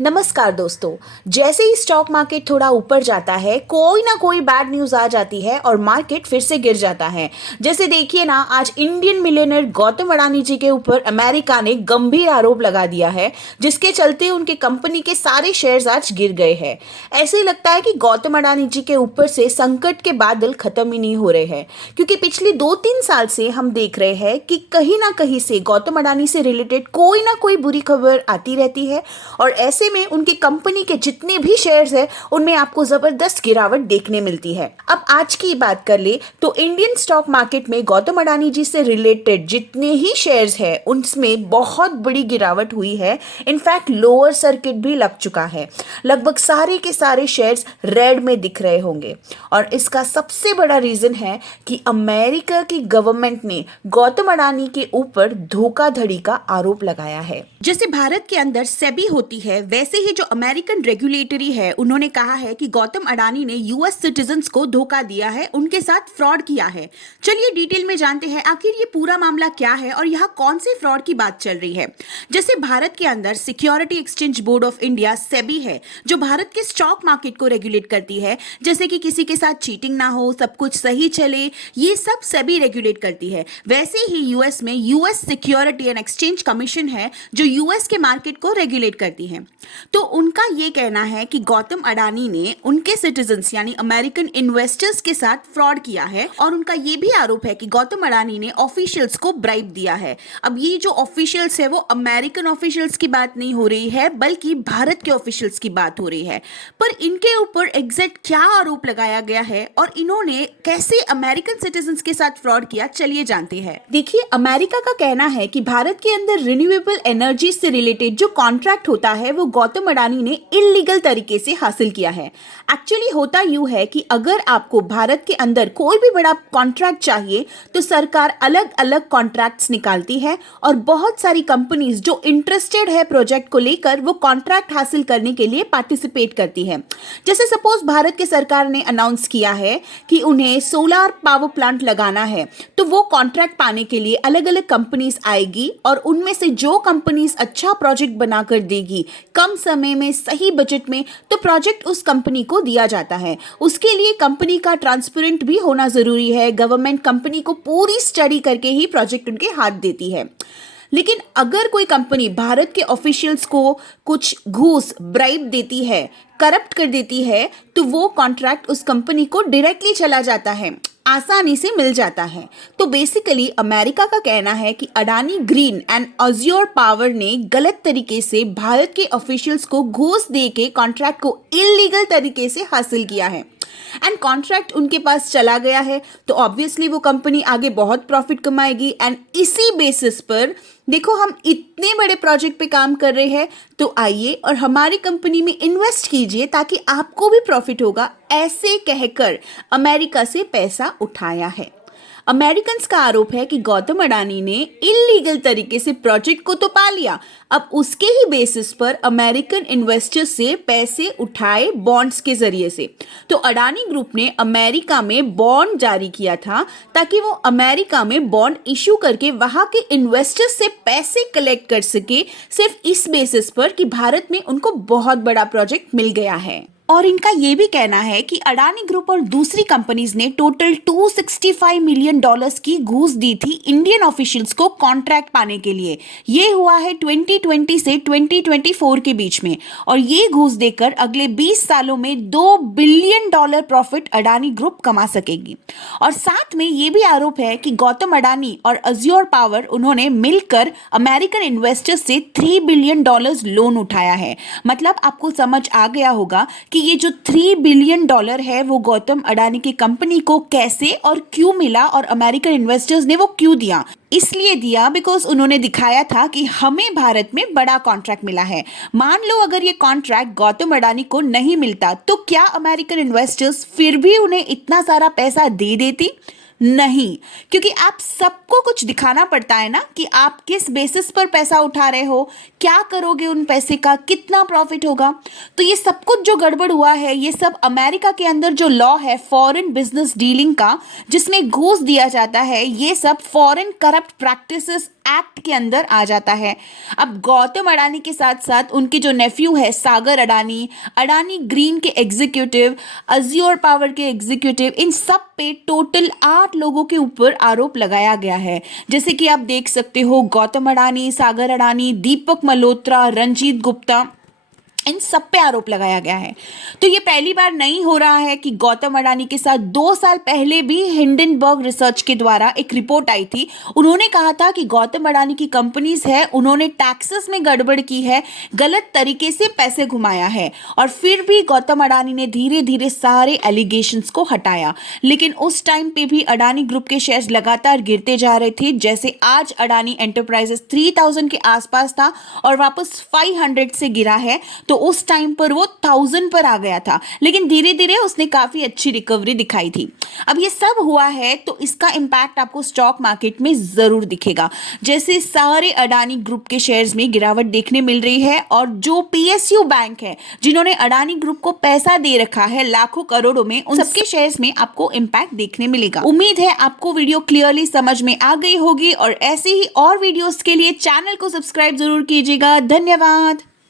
नमस्कार दोस्तों। जैसे ही स्टॉक मार्केट थोड़ा ऊपर जाता है, कोई ना कोई बैड न्यूज आ जाती है और मार्केट फिर से गिर जाता है। जैसे देखिए ना, आज इंडियन मिलियनर गौतम अडानी जी के ऊपर अमेरिका ने गंभीर आरोप लगा दिया है, जिसके चलते उनके कंपनी के सारे शेयर्स आज गिर गए हैं। ऐसे ही लगता है कि गौतम अडानी जी के ऊपर से संकट के बादल खत्म ही नहीं हो रहे हैं, क्योंकि पिछले 2-3 साल से हम देख रहे हैं कि कहीं ना कहीं से गौतम अडानी से रिलेटेड कोई ना कोई बुरी खबर आती रहती है और ऐसे में उनकी कंपनी के जितने भी शेयर्स हैं उनमें आपको जबरदस्त गिरावट देखने मिलती है। अब आज की बात कर ले तो इंडियन स्टॉक मार्केट में गौतम अडानी जी से रिलेटेड जितने ही शेयर्स हैं उनमें बहुत बड़ी गिरावट हुई है। इनफैक्ट लोअर सर्किट भी लग चुका है। लगभग सारे के सारे शेयर्स रेड में दिख रहे होंगे और इसका सबसे बड़ा रीजन है कि अमेरिका की गवर्नमेंट ने गौतम अडानी के ऊपर धोखाधड़ी का आरोप लगाया है। जैसे भारत के अंदर सेबी होती है, वैसे ही जो अमेरिकन रेगुलेटरी है उन्होंने कहा है कि गौतम अडानी ने यूएस सिटीजन्स को धोखा दिया है, उनके साथ फ्रॉड किया है। चलिए डिटेल में जानते हैं आखिर ये पूरा मामला क्या है और यहाँ कौन से फ्रॉड की बात चल रही है। जैसे भारत के अंदर security exchange board of India SEBI है, जो भारत के स्टॉक मार्केट को रेगुलेट करती है। जैसे कि किसी के साथ चीटिंग ना हो, सब कुछ सही चले, ये सब सेबी रेगुलेट करती है। वैसे ही यूएस में US security and exchange commission है, जो यूएस के मार्केट को रेगुलेट करती है। तो उनका ये कहना है कि गौतम अडानी ने उनके सिटीजन्स यानी अमेरिकन इन्वेस्टर्स के साथ फ्रॉड किया है और उनका ये भी आरोप है कि गौतम अडानी ने ऑफिशियल्स को ब्राइब दिया है। अब ये जो ऑफिशियल्स है वो अमेरिकन ऑफिशियल्स की बात नहीं हो रही है, बल्कि भारत के ऑफिशियल्स की बात हो रही है। पर इनके ऊपर एग्जैक्ट क्या आरोप लगाया गया है और इन्होंने कैसे अमेरिकन सिटीजन्स के साथ फ्रॉड किया, चलिए जानते हैं। देखिए, अमेरिका का कहना है कि भारत के अंदर रिन्यूएबल एनर्जी से रिलेटेड जो कॉन्ट्रैक्ट होता है वो गौतम अडानी ने इल्लीगल तरीके से हासिल किया है। एक्चुअली होता यूं है कि अगर आपको भारत के अंदर कोई भी बड़ा कॉन्ट्रैक्ट चाहिए तो सरकार अलग अलग कॉन्ट्रैक्ट्स निकालती है और बहुत सारी कंपनीज जो इंटरेस्टेड है प्रोजेक्ट को लेकर वो कॉन्ट्रैक्ट हासिल करने के लिए पार्टिसिपेट करती है। जैसे सपोज भारत के सरकार ने अनाउंस किया है कि उन्हें सोलर पावर प्लांट लगाना है, तो वो कॉन्ट्रैक्ट पाने के लिए अलग अलग कंपनीज आएगी और उनमें से जो कंपनीज अच्छा प्रोजेक्ट बनाकर देगी कम समय में सही बजट में, तो प्रोजेक्ट उस कंपनी को दिया जाता है। उसके लिए कंपनी का ट्रांसपेरेंट भी होना जरूरी है। गवर्नमेंट कंपनी को पूरी स्टडी करके ही प्रोजेक्ट उनके हाथ देती है। लेकिन अगर कोई कंपनी भारत के ऑफिशियल्स को कुछ घूस ब्राइब देती है, करप्ट कर देती है, तो वो कॉन्ट्रैक्ट उस कंपनी को डायरेक्टली चला जाता है, आसानी से मिल जाता है। तो बेसिकली अमेरिका का कहना है कि Adani green and Azure power ने गलत तरीके से भारत के ऑफिशियल्स को घूस दे के कॉन्ट्रैक्ट को इल्लीगल तरीके से हासिल किया है एंड कॉन्ट्रैक्ट उनके पास चला गया है। तो ऑब्वियसली वो कंपनी आगे बहुत प्रॉफिट कमाएगी एंड इसी बेसिस पर देखो, हम इतने बड़े प्रोजेक्ट पे काम कर रहे हैं, तो आइए और हमारी कंपनी में इन्वेस्ट कीजिए ताकि आपको भी प्रॉफिट होगा, ऐसे कहकर अमेरिका से पैसा उठाया है। अमेरिकन्स का आरोप है कि गौतम अडानी ने इल्लीगल तरीके से प्रोजेक्ट को तो पा लिया, अब उसके ही बेसिस पर अमेरिकन इन्वेस्टर्स से पैसे उठाए बॉन्ड्स के जरिए से। तो अडानी ग्रुप ने अमेरिका में बॉन्ड जारी किया था ताकि वो अमेरिका में बॉन्ड इशू करके वहां के इन्वेस्टर्स से पैसे कलेक्ट कर सके, सिर्फ इस बेसिस पर कि भारत में उनको बहुत बड़ा प्रोजेक्ट मिल गया है। और इनका ये भी कहना है कि अडानी ग्रुप और दूसरी कंपनीज ने टोटल $265 मिलियन की घूस दी थी इंडियन ऑफिशियल्स को कॉन्ट्रैक्ट पाने के लिए। ये हुआ है 2020 से 2024 के बीच में और ये घूस देकर अगले 20 सालों में $2 बिलियन प्रॉफिट अडानी ग्रुप कमा सकेगी। और साथ में ये भी आरोप है कि गौतम अडानी और अज्योर पावर उन्होंने मिलकर अमेरिकन इन्वेस्टर्स से $3 बिलियन लोन उठाया है। मतलब आपको समझ आ गया होगा कि ये जो $3 बिलियन है वो गौतम अडानी की कंपनी को कैसे और क्यों मिला और अमेरिकन इन्वेस्टर्स ने वो क्यों दिया। इसलिए दिया बिकॉज उन्होंने दिखाया था कि हमें भारत में बड़ा कॉन्ट्रैक्ट मिला है। मान लो अगर ये कॉन्ट्रैक्ट गौतम अडानी को नहीं मिलता तो क्या अमेरिकन इन्वेस्टर्स फिर भी उन्हें इतना सारा पैसा दे देती? नहीं, क्योंकि आप सबको कुछ दिखाना पड़ता है ना कि आप किस बेसिस पर पैसा उठा रहे हो, क्या करोगे उन पैसे का, कितना प्रॉफिट होगा। तो ये सब कुछ जो गड़बड़ हुआ है, ये सब अमेरिका के अंदर जो लॉ है फॉरेन बिजनेस डीलिंग का, जिसमें घूस दिया जाता है, ये सब फॉरेन करप्ट प्रैक्टिसेस एक्ट के अंदर आ जाता है। अब गौतम अडानी के साथ साथ उनके जो नेफ्यू है सागर अडानी, अडानी ग्रीन के एग्जीक्यूटिव, अज्योर पावर के एग्जीक्यूटिव, इन सब पे टोटल 8 लोगों के ऊपर आरोप लगाया गया है। जैसे कि आप देख सकते हो, गौतम अडानी, सागर अडानी, दीपक मल्होत्रा, रंजीत गुप्ता, इन सब पे आरोप लगाया गया है। तो ये पहली बार नहीं हो रहा है कि गौतम अडानी के साथ 2 साल पहले भी हिंडनबर्ग रिसर्च के द्वारा एक रिपोर्ट आई थी। उन्होंने कहा था कि गौतम अडानी की कंपनीज है, उन्होंने टैक्सेस में गड़बड़ की है, गलत तरीके से पैसे घुमाया है, और फिर भी गौतम अडानी ने धीरे धीरे सारे एलिगेशंस को हटाया। लेकिन उस टाइम पे भी अडानी ग्रुप के शेयर्स लगातार गिरते जा रहे थे। जैसे आज अडानी एंटरप्राइजेस 3000 के आसपास था और वापस 500 से गिरा है, तो उस टाइम पर वो 1000 पर आ गया था, लेकिन धीरे धीरे उसने काफी अच्छी रिकवरी दिखाई थी। अब ये सब हुआ है तो इसका इंपैक्ट आपको स्टॉक मार्केट में जरूर दिखेगा। जैसे सारे अडानी ग्रुप के शेयर्स में गिरावट देखने मिल रही है, और जो पीएसयू बैंक है जिन्होंने अडानी ग्रुप को पैसा दे रखा है लाखों करोड़ों में, उन सबके शेयर्स में आपको इंपैक्ट देखने मिलेगा। उम्मीद है आपको वीडियो क्लियरली समझ में आ गई होगी, और ऐसे ही और वीडियोस के लिए चैनल को सब्सक्राइब जरूर कीजिएगा। धन्यवाद।